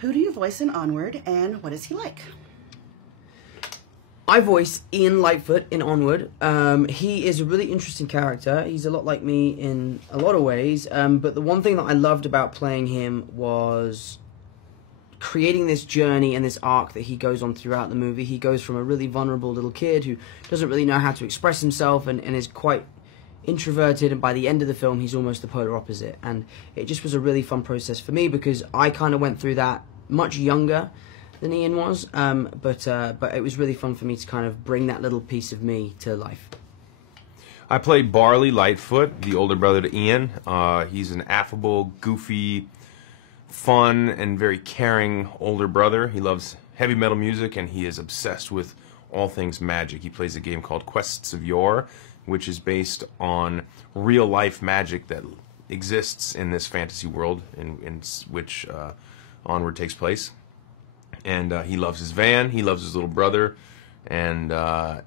Who do you voice in Onward, and what is he like? I voice Ian Lightfoot in Onward. He is a really interesting character. He's a lot like me in a lot of ways, but the one thing that I loved about playing him was creating this journey and this arc that he goes on throughout the movie. He goes from a really vulnerable little kid who doesn't really know how to express himself and is quite introverted, and by the end of the film he's almost the polar opposite. And it just was a really fun process for me because I kind of went through that much younger than Ian was, but it was really fun for me to kind of bring that little piece of me to life. I played Barley Lightfoot, the older brother to Ian. He's an affable, goofy, fun, and very caring older brother. He loves heavy metal music, and he is obsessed with all things magic. He plays a game called Quests of Yore, which is based on real-life magic that exists in this fantasy world in which Onward takes place. And he loves his van, he loves his little brother, and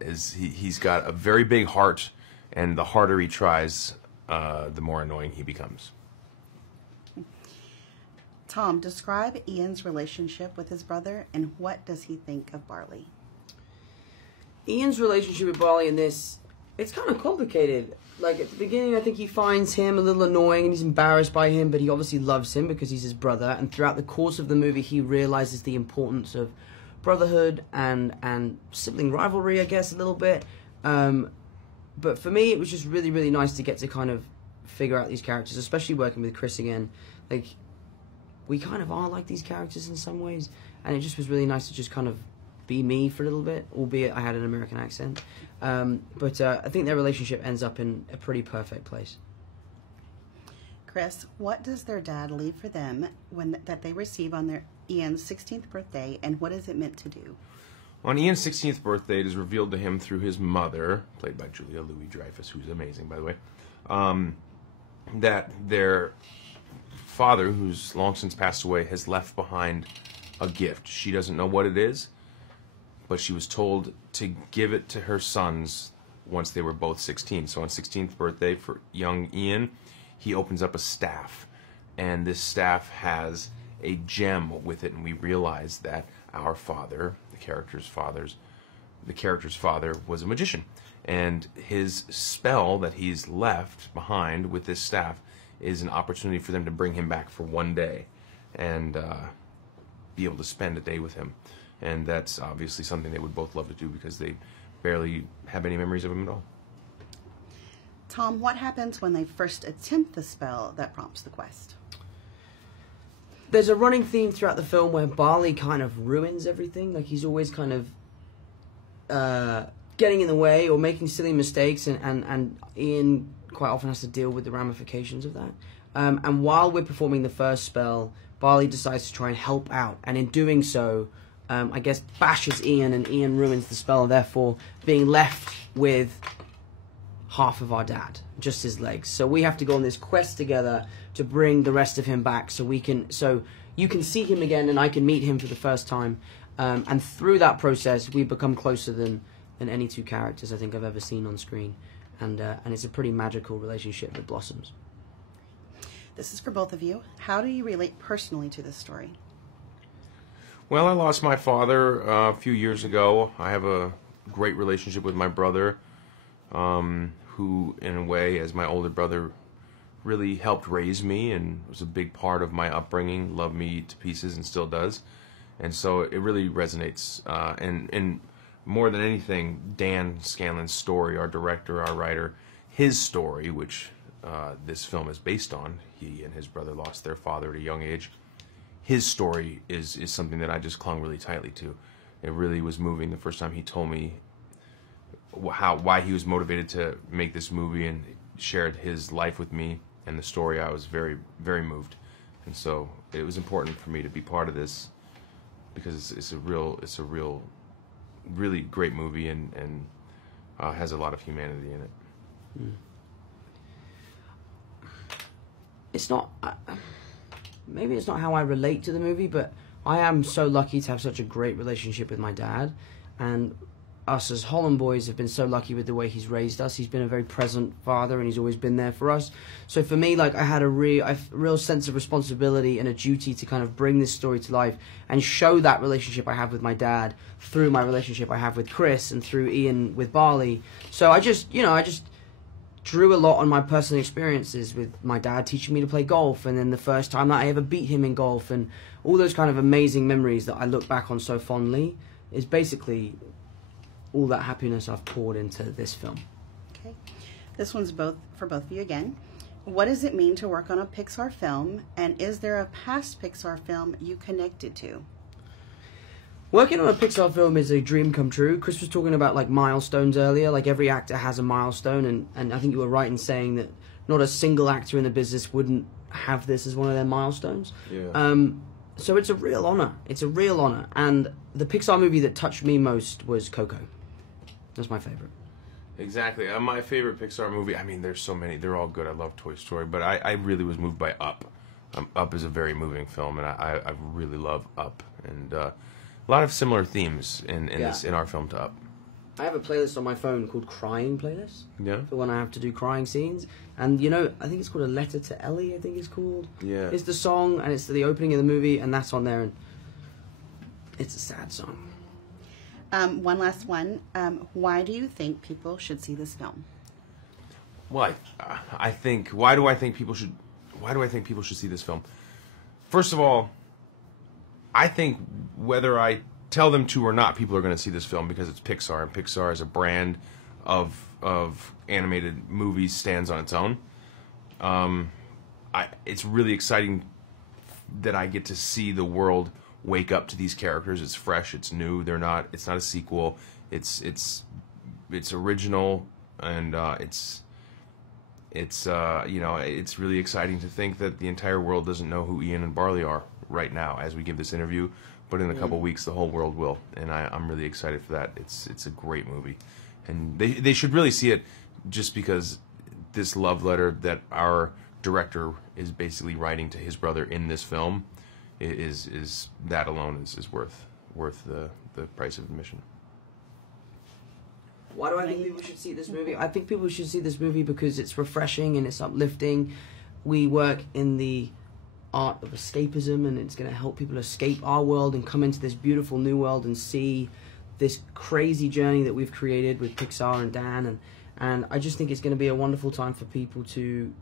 he's got a very big heart, and the harder he tries, the more annoying he becomes. Tom, describe Ian's relationship with his brother, and what does he think of Barley? Ian's relationship with Barley in this, it's kind of complicated. Like, at the beginning, I think he finds him a little annoying and he's embarrassed by him, but he obviously loves him because he's his brother. And throughout the course of the movie, he realizes the importance of brotherhood and sibling rivalry, I guess, a little bit. But for me, it was just really, really nice to get to kind of figure out these characters, especially working with Chris again. Like, we kind of are like these characters in some ways, and it just was really nice to just kind of be me for a little bit, albeit I had an American accent. But I think their relationship ends up in a pretty perfect place. Chris, what does their dad leave for them that they receive on their Ian's 16th birthday, and what is it meant to do? On Ian's 16th birthday, it is revealed to him through his mother, played by Julia Louis-Dreyfus, who's amazing, by the way, that their father, who's long since passed away, has left behind a gift. She doesn't know what it is, but she was told to give it to her sons once they were both 16. So on 16th birthday for young Ian, he opens up a staff, and this staff has a gem with it, and we realize that our father, the character's father was a magician, and his spell that he's left behind with this staff is an opportunity for them to bring him back for one day and be able to spend a day with him. And that's obviously something they would both love to do because they barely have any memories of him at all. Tom, what happens when they first attempt the spell that prompts the quest? There's a running theme throughout the film where Barley kind of ruins everything. Like, he's always kind of getting in the way or making silly mistakes, and Ian quite often has to deal with the ramifications of that. And while we're performing the first spell, Barley decides to try and help out, and in doing so, I guess bashes Ian, and Ian ruins the spell, therefore being left with half of our dad, just his legs. So we have to go on this quest together to bring the rest of him back, so you can see him again and I can meet him for the first time. And through that process, we become closer than any two characters I think I've ever seen on screen. And it's a pretty magical relationship that blossoms. This is for both of you. How do you relate personally to this story? Well, I lost my father a few years ago. I have a great relationship with my brother, who, in a way, as my older brother, really helped raise me and was a big part of my upbringing, loved me to pieces and still does. And so it really resonates. And more than anything, Dan Scanlon's story, our director, our writer, his story, which this film is based on, he and his brother lost their father at a young age. His story is something that I just clung really tightly to. It really was moving the first time he told me why he was motivated to make this movie and shared his life with me and the story. I was very, very moved, and so it was important for me to be part of this because it's a really great movie and has a lot of humanity in it. It's not. Maybe it's not how I relate to the movie, but I am so lucky to have such a great relationship with my dad, and us as Holland boys have been so lucky with the way he's raised us. He's been a very present father, and he's always been there for us. So for me, like, I had a real sense of responsibility and a duty to kind of bring this story to life and show that relationship I have with my dad through my relationship I have with Chris and through Ian with Barley. So I just drew a lot on my personal experiences with my dad teaching me to play golf, and then the first time that I ever beat him in golf, and all those kind of amazing memories that I look back on so fondly is basically all that happiness I've poured into this film. Okay. This one's for both of you again. What does it mean to work on a Pixar film, and is there a past Pixar film you connected to? Working on a Pixar film is a dream come true. Chris was talking about like milestones earlier. Like every actor has a milestone, and I think you were right in saying that not a single actor in the business wouldn't have this as one of their milestones. Yeah. So it's a real honor. It's a real honor. And the Pixar movie that touched me most was Coco. That's my favorite. Exactly. My favorite Pixar movie, I mean, there's so many. They're all good. I love Toy Story, but I really was moved by Up. Up is a very moving film, and I really love Up. And a lot of similar themes in our film to Up. I have a playlist on my phone called Crying Playlist. Yeah. For when I have to do crying scenes. And, you know, I think it's called A Letter to Ellie, I think it's called. Yeah. It's the song, and it's the opening of the movie, and that's on there, and it's a sad song. One last one. Why do you think people should see this film? Well, I think, why do I think people should see this film? First of all, I think whether I tell them to or not, people are going to see this film because it's Pixar, and Pixar as a brand of animated movies stands on its own. It's really exciting that I get to see the world wake up to these characters. It's fresh, it's new. It's not a sequel. It's original, and it's really exciting to think that the entire world doesn't know who Ian and Barley are right now as we give this interview. But in a couple weeks, the whole world will, and I'm really excited for that. It's a great movie, and they should really see it, just because this love letter that our director is basically writing to his brother in this film is that alone is worth the price of admission. Why do I think people should see this movie? I think people should see this movie because it's refreshing and it's uplifting. We work in the art of escapism, and it's going to help people escape our world and come into this beautiful new world and see this crazy journey that we've created with Pixar and Dan, and I just think it's going to be a wonderful time for people to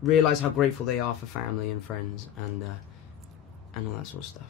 realize how grateful they are for family and friends and all that sort of stuff.